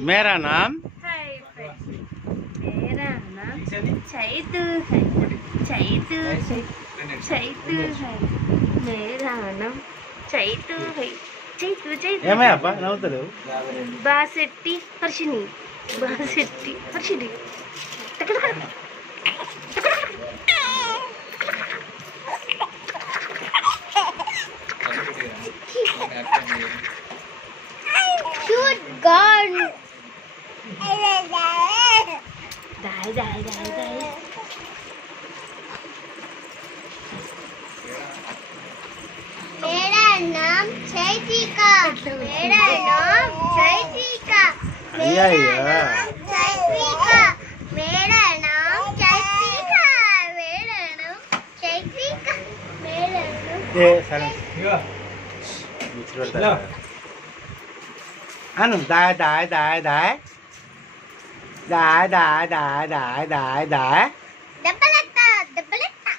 मेरा नाम चैतू है। चैतू है। चैतू है। मेरा नाम चैतू है। Chaitu Chaitu ఏమయ్యప్పా నవ్వుతలేవు Basetti Harshini Basetti Harshini Cute girl. Die, die, die, die. मेरा नाम चैतिका। मेरा नाम चैतिका। मेरा नाम चैतिका। मेरा नाम चैतिका। मेरा नाम चैतिका। मेरा नाम ఏ సైలెన్స్ ముచ్చిపెడతా అను దాయ్ దాయ్ దాయ్ దాయ్ దాయ్ దాయ్ దాయ్ దాయ్ దాయ్ దాయ్ దెబ్బలెత్తా దెబ్బలెత్తా